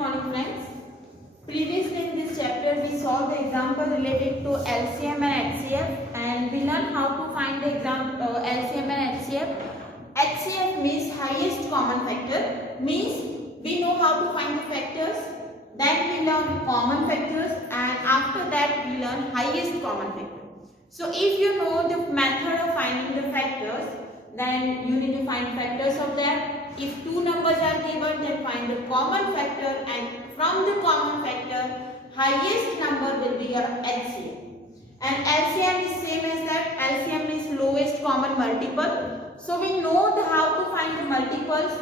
morning friends. Previously in this chapter we saw the example related to LCM and HCF and we learned how to find the LCM and HCF. HCF means highest common factor, means we know how to find the factors, then we learn common factors and after that we learn highest common factor. So if you know the method of finding the factors, then you need to find factors of that. If two numbers are given, then find the common factor and from the common factor, highest number will be your LCM. And LCM is same as that. LCM is lowest common multiple. So we know how to find the multiples.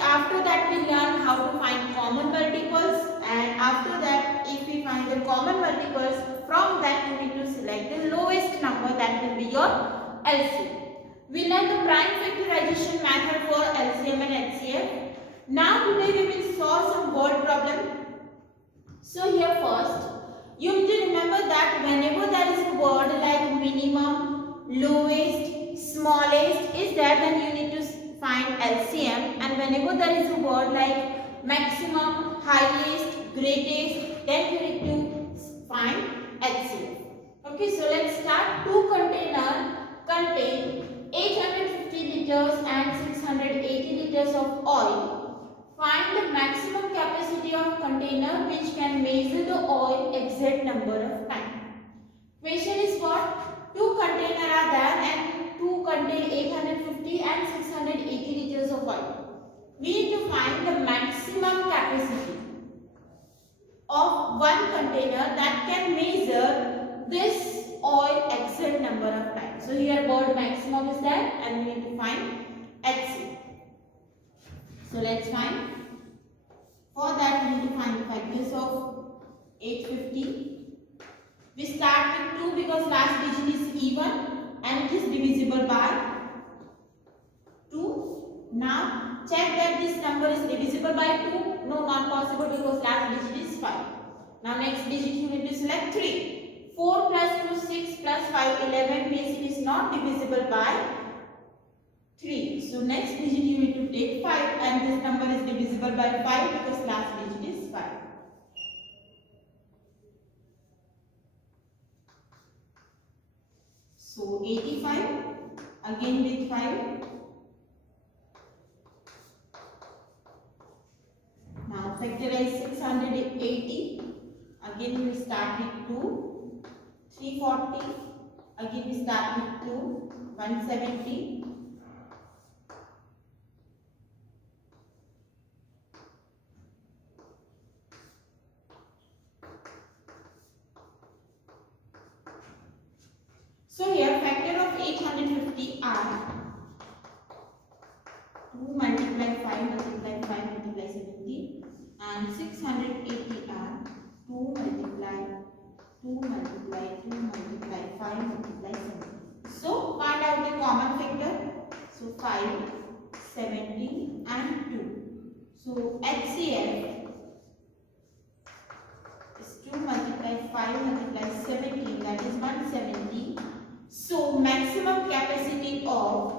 After that we learn how to find common multiples and after that if we find the common multiples, from that you need to select the lowest number, that will be your LCM. We learned the prime factorization method for LCM and HCF. Now today we will solve some word problem. So here first, you need to remember that whenever there is a word like minimum, lowest, smallest is there, then you need to find LCM, and whenever there is a word like maximum, highest, greatest, then you need to find HCF. Okay, so let's start. Two containers contain 850 liters and 680 liters of oil. Find the maximum capacity of container which can measure the oil exact number of times. Question is what? Two containers are there and two contain 850 and 680 liters of oil. We need to find the maximum capacity of one container that can measure this oil exact number of times. So here word maximum is there and we need to find HCF. So let's find. For that we need to find the factors of 850. We start with 2 because last digit is even and it is divisible by 2. Now check that this number is divisible by 2. No, not possible because last digit is 5. Now next digit you need to select 3. 4 plus 2 6 plus 5 11 means it is not divisible by 3. So next digit you need to take 5 and this number is divisible by 5 because last digit is 5. So 85 again with 5. Now factorize 680. Again we will start with 2. 340, again we start with 2, 170, so here factor of 850 are 2 multiply 5 multiply 5 multiply 70 and 680 are 2 multiply 2 multiply 2 multiply 5 multiply 7. So find out the common factor. So 5, 70 and 2. So HCF is 2 multiply 5 multiply 17, that is 170. So maximum capacity of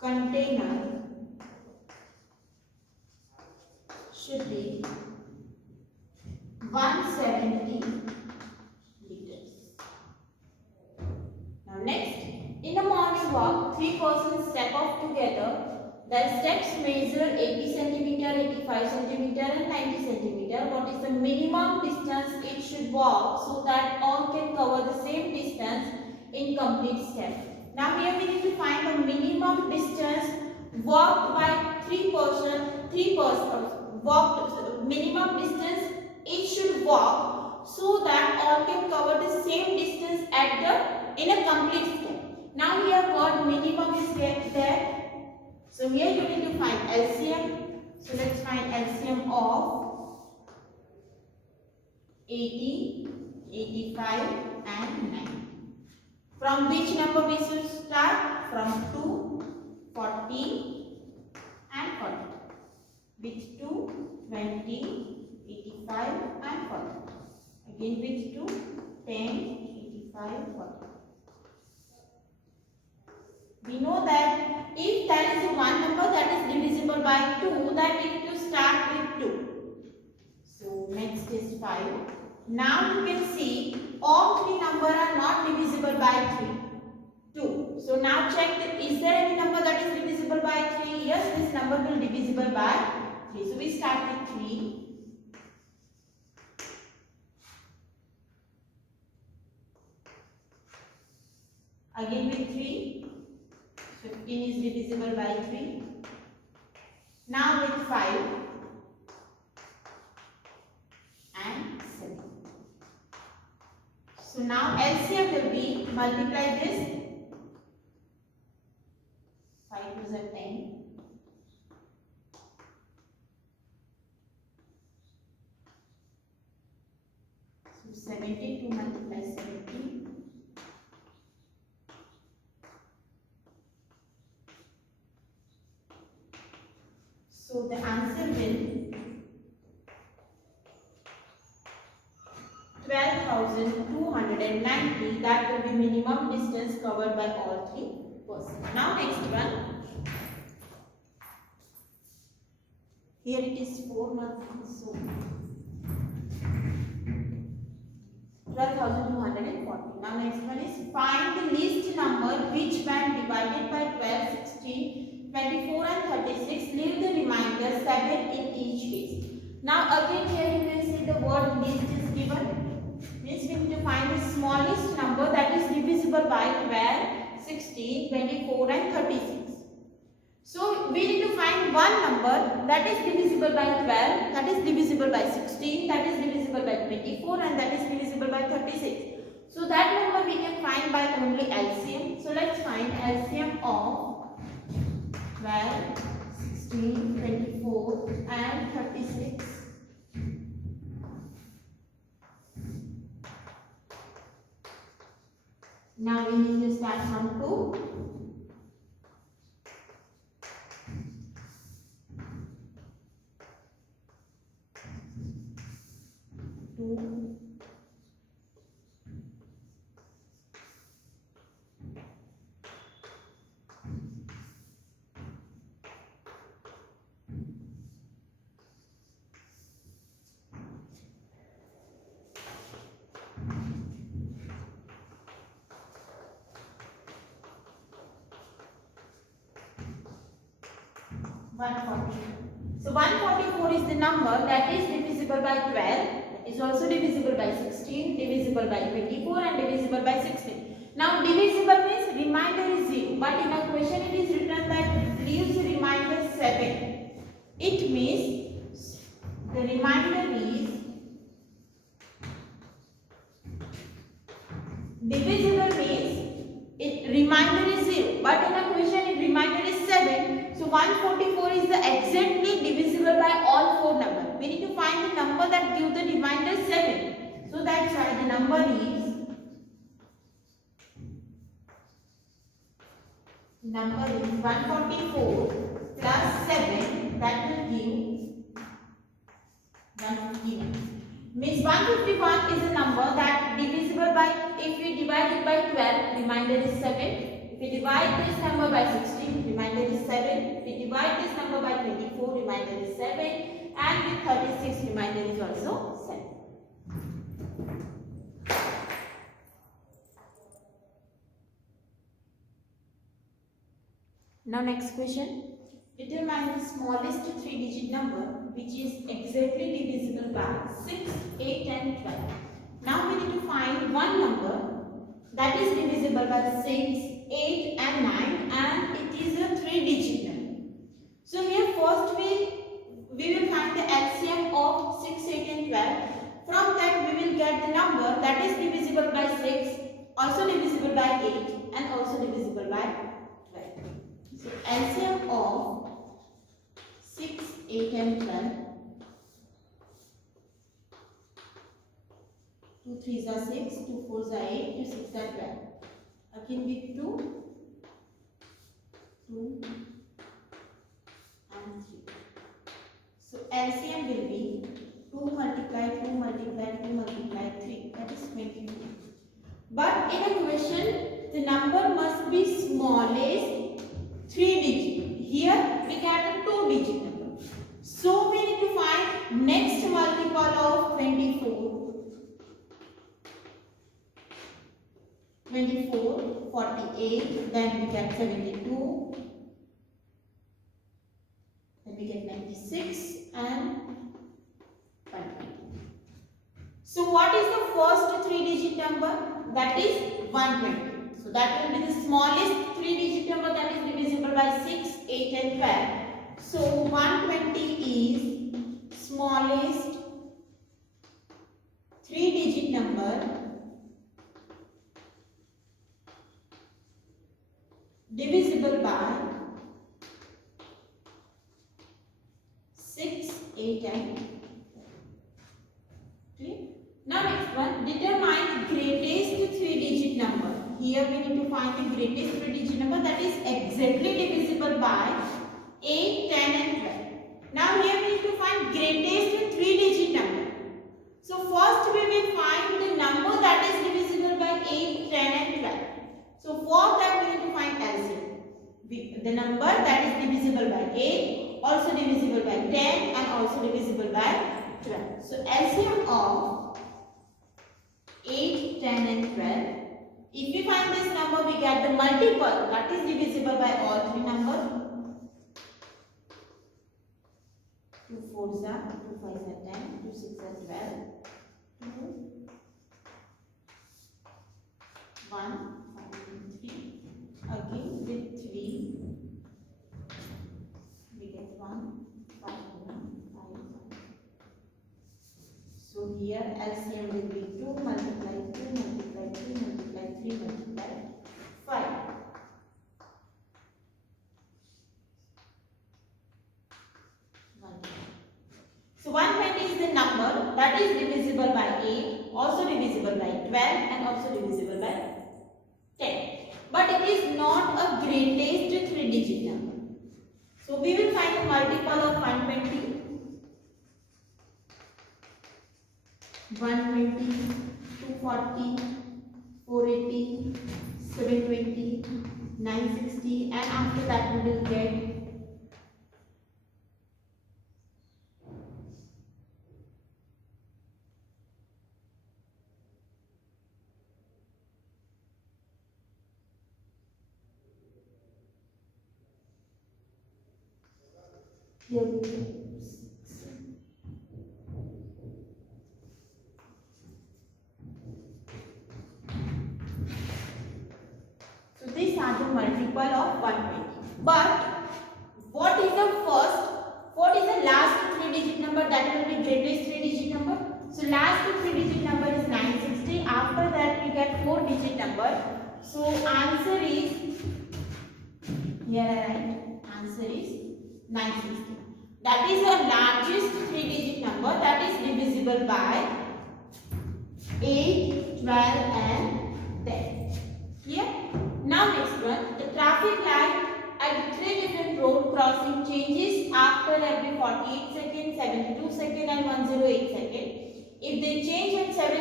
container should be 170 liters. Now next, in a morning walk, 3 persons step off together. Their steps measure 80 centimeter, 85 centimeter and 90 centimeter. What is the minimum distance it should walk so that all can cover the same distance in complete step? Now here we need to find the minimum distance walked by 3 persons. Minimum distance it should walk so that all can cover the same distance in a complete step. Now here word minimum is there. So here you need to find LCM. So let's find LCM of 80, 85 and 90. From which number we should start? From 2, 40 and 40. With 2, 20, 85 and 40. Again with 2, 10, 85, 40. We know that if there is one number that is divisible by 2, then we need to start with 2. So next is 5. Now you can see all three numbers are not divisible by 3. 2. So now check that is there any number that is divisible by 3? Yes, this number will be divisible by 3. So we start with 3. Again with 3. 15 is divisible by 3. Now with 5 and 7. So now LCM will be multiply this. 5 to the 10. So 70 to multiply 70. So the answer will 12,290. That will be minimum distance covered by all three persons. Now next one. Here it is 4 months. So 12,240. Now next one is find the least number which when divided by 12, 16, 24 and 36 leave the remainder 7 in each case. Now again here you can see the word least is given. Means we need to find the smallest number that is divisible by 12, 16, 24 and 36. So we need to find one number that is divisible by 12, that is divisible by 16, that is divisible by 24 and that is divisible by 36. So that number we can find by only LCM. So let's find LCM of 12, 16, 24 and 36. Now we need to start from 2. 2. 140. So 144 is the number that is divisible by 12, is also divisible by 16, divisible by 24 and divisible by 16. Now divisible means remainder is 0, but in a question it is written that it leaves remainder 7. It means the remainder is divisible means it remainder is 0, but in a question it remainder is 7. So 144 is the exactly divisible by all 4 numbers. We need to find the number that gives the remainder 7. So that's why the number is 144 plus 7, that will give 151. Means 151 is a number that divisible by, if we divide it by 12, remainder is 7. If we divide this number by 16, remainder is 7. If we divide this number by 24, remainder is 7. And with 36, remainder is also 7. Now next question. Determine the smallest 3-digit number which is exactly divisible by 6, 8 and 12. Now we need to find one number that is divisible by 6, 8 and 9 and it is a 3-digit number. So here first we will find the LCM of 6, 8 and 12. From that we will get the number that is divisible by 6, also divisible by 8 and also divisible by 12. So LCM of 6, 8 and 12. 2 3s are 6, 2 4s are 8, 2 6 are 12. Again with 2, 2 and 3. So LCM will be 2 multiply 2 multiply 2 multiply 3, that is 22. But in a question, the number must be smallest 3 digit. Here we get a 2 digit number. So we need to find next multiple of 24. 24, 48, then we get 72, then we get 96 and 120. So what is the first 3 digit number? That is 120. So that will be the smallest 3 digit number that is divisible by 6, 8 and 12. So 120 is smallest 3 digit number divisible by 6, 8 and 3. Now next one, determine greatest 3 digit number. Here we need to find the greatest 3 digit number that is exactly divisible by 8, 10 and 12. Now here we need to find greatest 3 digit number. So first we will find the number that is divisible by 8, 10 and 12. So for that we need to find LCM. The number that is divisible by 8, also divisible by 10 and also divisible by 12. So LCM of 8, 10 and 12. If we find this number, we get the multiple that is divisible by all three numbers. 2 4s are 2 5s are 10, 2 6s are 12, 2 1 5 and 3. Again with 3 we get 1 5 1 5 1. So here LCM will be 2 multiply 2 multiply 3 multiply 3 multiply 5. So 120 is the number that is divisible by 8, also divisible by 12 and also divisible by 10. But it is not a greatest 3 digit number. So we will find the multiple of 120. 120, 240, 480, 720, 960 and after that we will get 6. So these are the multiple of 120. But what is the last 3 digit number that will be greatest 3 digit number? So last 3 digit number is 960. After that we get 4 digit number. So answer is, here I write, answer is 960. That is the largest 3 digit number that is divisible by 8, 12 and 10. Here. Now next one, the traffic light at 3 different road crossing changes after every 48 seconds, 72 seconds and 108 seconds. If they change at 7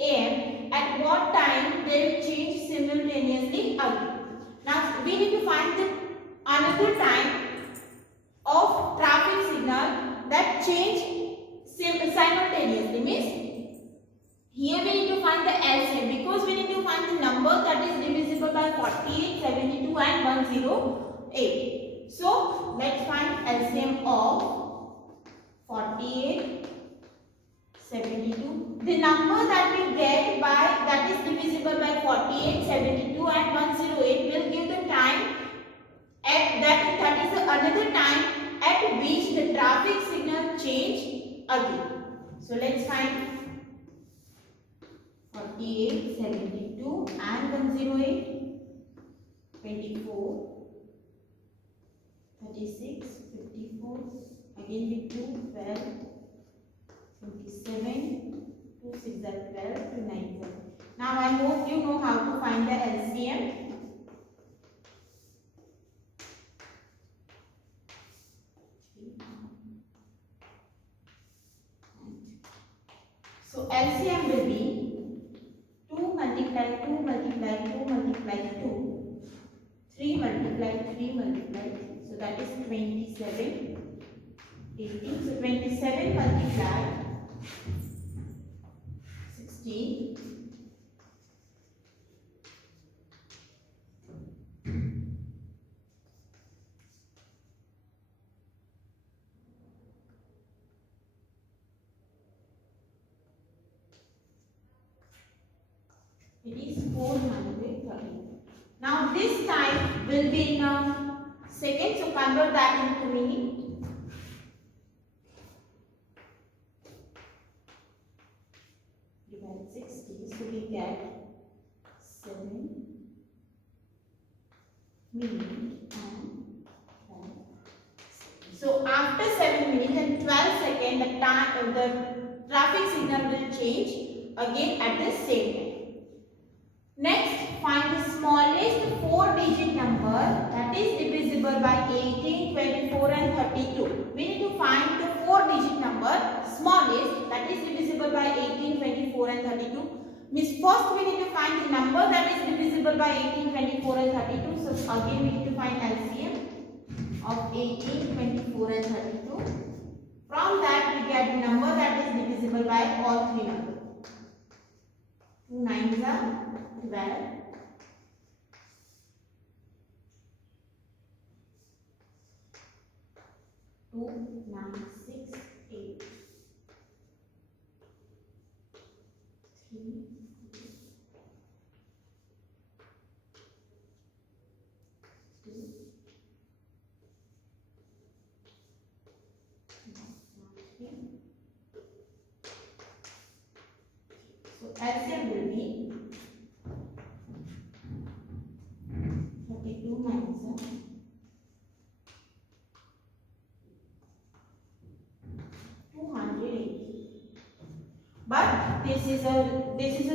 am, at what time they will change simultaneously again. Now we need to find the another time of traffic signal that change simultaneously. Means here we need to find the LCM because we need to find the number that is divisible by 48, 72 and 108. So let's find LCM of 48, 72. The number that we get by that is divisible by 48, 72 and 108 will give the time at that is another time at which the traffic signal change again. So let's find 48, 72 and 108, 24, 36, 54, again with 2, 12, 27, 2, 6 are 12, 2, 9, 7. Now I hope you know how to find the LCM. So LCM will be 2 multiply 2 multiply 2 multiply 2, 3 multiply 3 3 multiplied. So that is 27, 18. So 27 multiplied 16. It is 430. Now this time will be in seconds, so convert that into minute. Divide 60, so we get 7 minutes and 12. So after 7 minutes and 12 seconds, the traffic signal will change again at the same time. Next, find the smallest 4-digit number that is divisible by 18, 24 and 32. We need to find the 4-digit number smallest that is divisible by 18, 24 and 32. Means first we need to find the number that is divisible by 18, 24 and 32. So again we need to find LCM of 18, 24 and 32. From that we get the number that is divisible by all three numbers. 2 9s are 12. 2 9 6 8 3 2 So LCM will be 32 minus 280. But this is a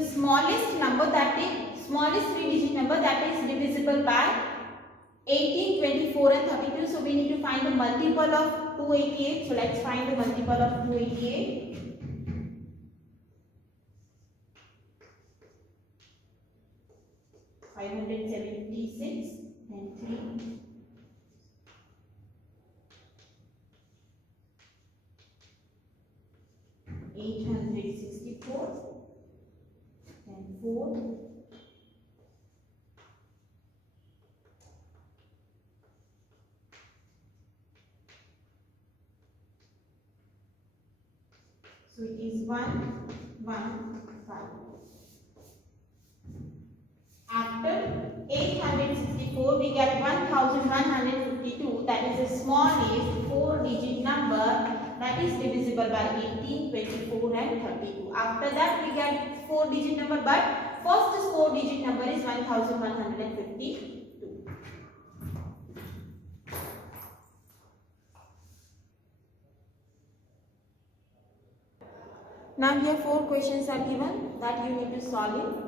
smallest number, that is smallest 3-digit number that is divisible by 18, 24 and 32. So we need to find the multiple of 288. So let's find the multiple of 288. 576 and 3. 864 and 4. 'So it is 115. After 864 we get 1152, that is the smallest 4-digit number that is divisible by 18, 24 and 32. After that we get 4-digit number, but first 4-digit number is 1152. Now here 4 questions are given that you need to solve it.